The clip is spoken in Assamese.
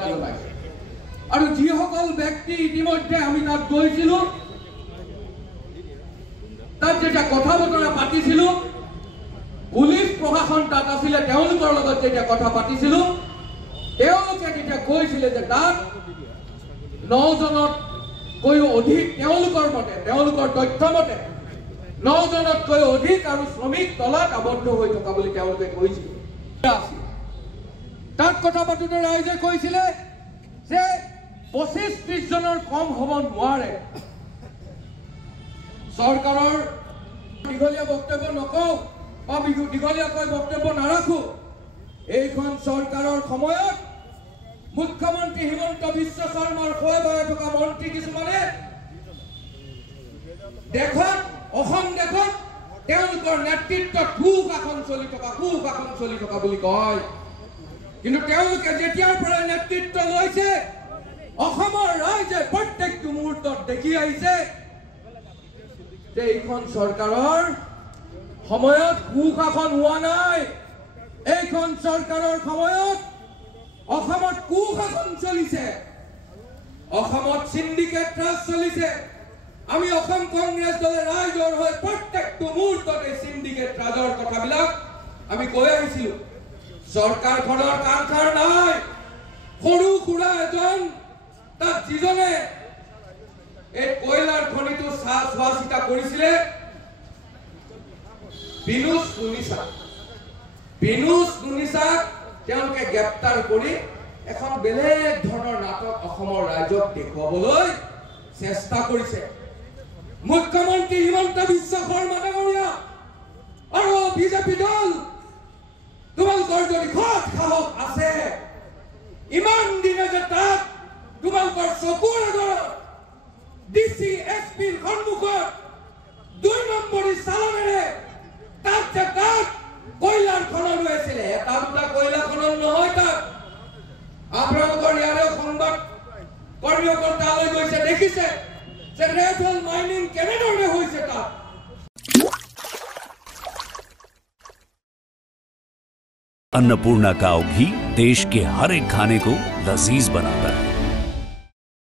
আৰু যিসকল ব্যক্তি ইতিমধ্যে আমি তাত গৈছিলো তাত যেতিয়া কথা বতৰা পাতিছিলো পুলিচ প্ৰশাসন তাত আছিলে তেওঁলোকৰ লগত যেতিয়া কথা পাতিছিলো তেওঁলোকে তেতিয়া কৈছিলে যে তাত 9 জনতকৈও অধিক তেওঁলোকৰ মতে তেওঁলোকৰ তথ্য মতে 9 জনতকৈ অধিক আৰু শ্ৰমিক তলাত আবদ্ধ হৈ থকা বুলি তেওঁলোকে কৈছিল। তাত কথা পাতোতে ৰাইজে কৈছিলে যে 25-30 জনৰ কম হ'ব নোৱাৰে। চৰকাৰৰ দীঘলীয়া বক্তব্য নকওঁ বা দীঘলীয়াকৈ বক্তব্য নাৰাখো। এইখন চৰকাৰৰ সময়ত মুখ্যমন্ত্ৰী হিমন্ত বিশ্ব শৰ্মাৰ হৈ থকা মন্ত্ৰী কিছুমানে দেশত অসম দেশত তেওঁলোকৰ নেতৃত্বত সুশাসন চলি থকা বুলি কয়। কিন্তু তেওঁলোকে যেতিয়াৰ পৰা নেতৃত্ব লৈছে অসমৰ ৰাইজে প্ৰত্যেকটো মুহূৰ্তত দেখি আহিছে যে এইখন চৰকাৰৰ সময়ত সুশাসন হোৱা নাই। এইখন চৰকাৰৰ সময়ত অসমত কুশাসন চলিছে, অসমত সিন্ডিকেট ৰাজ চলিছে। আমি অসম কংগ্ৰেছ দলে ৰাইজৰ হৈ প্ৰত্যেকটো মুহূৰ্ততে সিন্ডিকেট ৰাজৰ কথাবিলাক আমি কৈ আহিছিলো। চৰকাৰখনৰ কাৰখাৰ নাই, সৰু খুৰা এজন তাত যিজনে এই কয়লাৰ খনিটো চোৱা চিতা কৰিছিলে বিনোদ নুনিছাক তেওঁলোকে গ্ৰেপ্তাৰ কৰি এখন বেলেগ ধৰণৰ নাটক অসমৰ ৰাইজক দেখুৱাবলৈ চেষ্টা কৰিছে। মুখ্যমন্ত্ৰী হিমন্ত বিশ্ব শৰ্মা ডাঙৰীয়া আৰু বিজেপি দল তোমালোকৰ যদি সৎ সাহস আছে ইমান দিনে যে তাত তোমালোকৰ চকুৰ আগত ডিচি এছপিৰ সন্মুখত 2 নম্বৰী চালানেৰে তাত কয়লাৰ খনন হৈছিলে। এটা দুটা কয়লা খনন নহয় তাত। আপোনালোকৰ ইয়াৰে সংবাদ কৰ্মকৰ্তালৈ গৈছে দেখিছে যে ৰেভেল মাইনিং কেনেদৰে হৈছে তাত। अन्नपूर्णा काव घी देश के हर एक खाने को लजीज बनाता है।